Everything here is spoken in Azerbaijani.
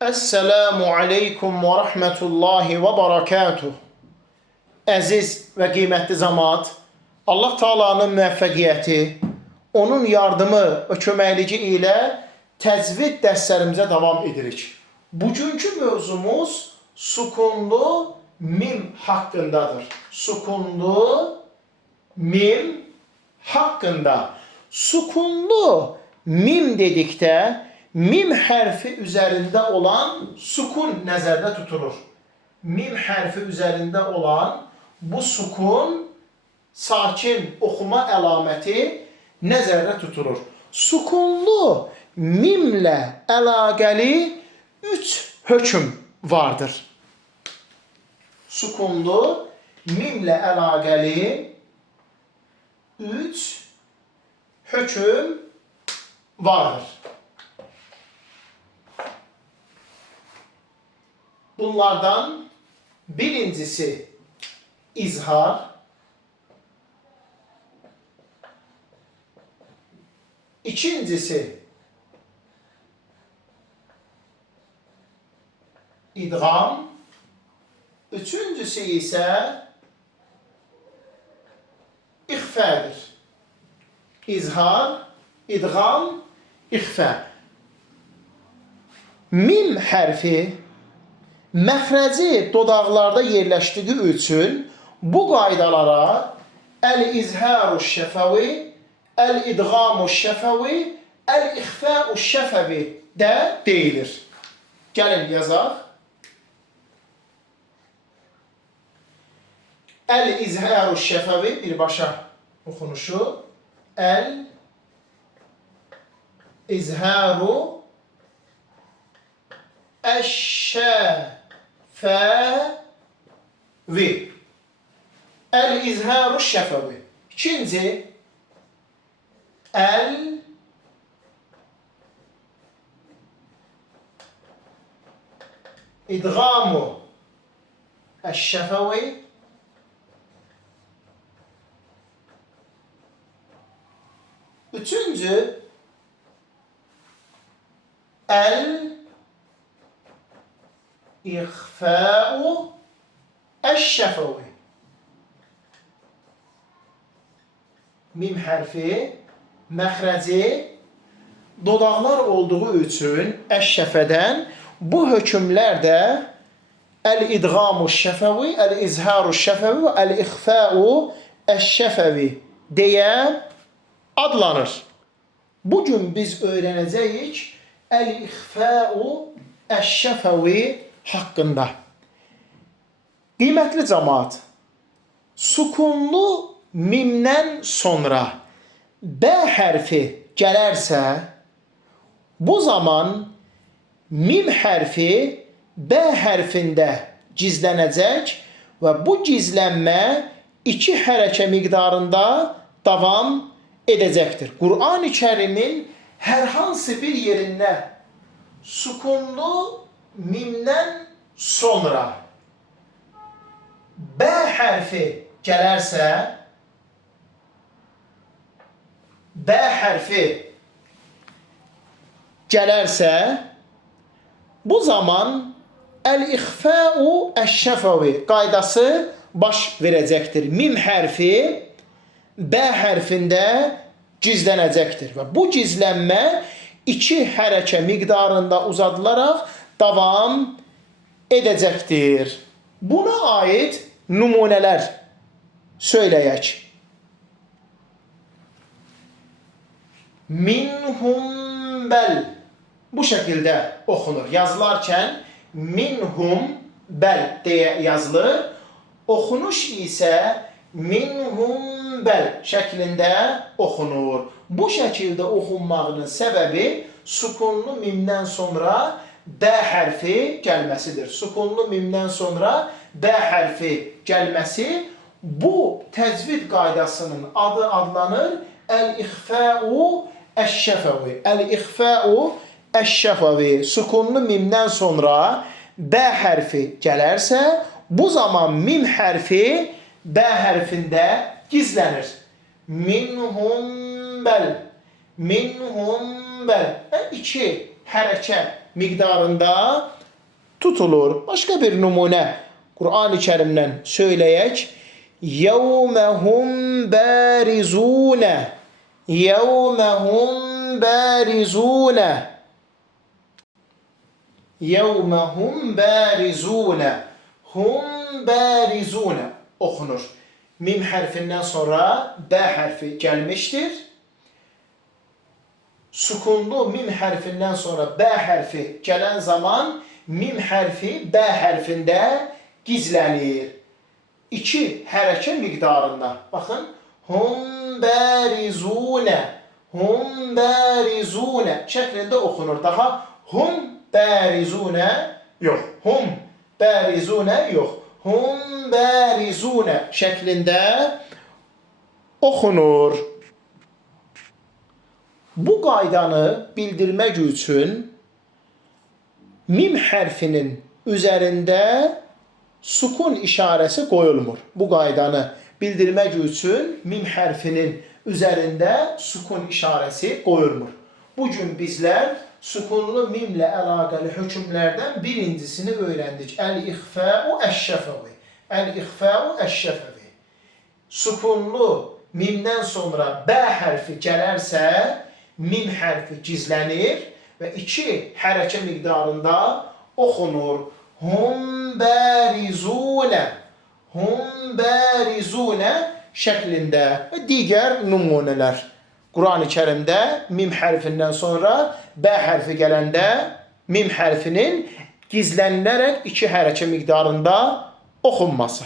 Esselamu aleykum və rəhmətullahi və barakatuh. Əziz və qiymətli cəmaət, Allah Taala'nın müvəffəqiyyəti, onun yardımı və köməkliyi ilə təcvid dərslərimizə davam edirik. Bugünkü mövzumuz sukunlu mim haqqındadır. Sukunlu mim haqqında. Sukunlu mim dedikdə mim hərfi üzərində olan sukun nəzərdə tutulur. Mim hərfi üzərində olan bu sukun, sakin oxuma əlaməti nəzərdə tutulur. Sukunlu mimlə əlaqəli 3 hökm vardır. Sukunlu mimlə əlaqəli 3 hökm vardır. Bunlardan birincisi izhar, ikincisi idğam, üçüncüsü ise ixfədir. İzhar, idğam, ixfə. Mim hərfi məxrəci dodaqlarda yerləşdiyi üçün bu qaydalara əl-izharu şəfəvi, əl-idğamu şəfəvi, əl-ixfəu şəfəvi də deyilir. Gəlin yazaq. Əl-izharu şəfəvi birbaşa oxunuşu. Əl-izharu əş-şəfəvi. Əl-izharu şəfəvi. İkinci, əl-idğamu əş-şəfəvi. Üçüncü, əl-ixfəu əş-şəfəvi. Mim hərfi məxrəci dodaqlar olduğu üçün əş-şəfədən bu hökmlər də əl-idğamu şəfəvi, əl-izharu şəfəvi və əl-ixfəu əş-şəfəvi deyə adlanır. Bugün biz öyrənəcəyik əl-ixfəu əş-şəfəvi haqqında. Qiymətli cəmaət, sukunlu mimdən sonra B hərfi gələrsə, bu zaman mim hərfi B hərfində gizlənəcək və bu gizlənmə 2 hərəkə miqdarında davam edəcəkdir. Qur'an-ı Kərimin hər hansı bir yerində sukunlu mimdən sonra B hərfi gələrsə, bu zaman əl-ixfəu əş-şəfəvi qaydası baş verəcəkdir. Mim hərfi B hərfində gizlənəcəkdir və bu gizlənmə 2 hərəkə miqdarında uzadılaraq davam edəcəkdir. Buna aid nümunələr söyləyək. Minhum bəl bu şəkildə oxunur. Yazılarkən minhum bəl deyə yazılır. Oxunuş isə minhum bəl şəklində oxunur. Bu şəkildə oxunmağının səbəbi sukunlu mimdən sonra B hərfi gəlməsidir. Sukunlu mimdən sonra B hərfi gəlməsi bu təcvid qaydasının adı adlanır əl-ixfəu əş-şəfəvi. Əl-ixfəu əş-şəfəvi. Sukunlu mimdən sonra B hərfi gələrsə, bu zaman mim hərfi B hərfində gizlənir. Minhum bəl. Minhum bəl. 2 hərəkə miqdarında tutulur. Başka bir numune Kur'an-ı Kerim'den söyleyek. يَوْمَهُمْ بَارِزُونَ يَوْمَهُمْ بَارِزُونَ يَوْمَهُمْ بَارِزُونَ Hum barizune okunur. Mim harfinden sonra B harfi gelmiştir. Sukunlu mim harfinden sonra B harfi gelen zaman mim harfi B harfinde gizlenir. İki hərəkə miqdarında. Baxın. Hum barizune şəklində okunur. Daha hum barizune yox. Hum barizune yox. Hum barizune şəklində okunur. Bu qaydanı bildirmək üçün mim hərfinin üzərində sukun işarəsi qoyulmur. Bu qaydanı bildirmək üçün mim hərfinin üzərində sukun işarəsi qoyulmur. Bugün bizlər sukunlu mimlə əlaqəli hökmlərdən birincisini öyrəndik. Əl-ixfəu əş-şəfəvi. Əl-ixfəu əş-şəfəvi. Sukunlu mimdən sonra B hərfi gələrsə, mim hərfi gizlənir və iki hərəkə miqdarında oxunur. Hum barizune şəklində və digər nümunələr. Qur'an-ı Kerimdə mim hərfindən sonra B hərfi gələndə mim hərfinin gizlənilərək iki hərəkə miqdarında oxunması.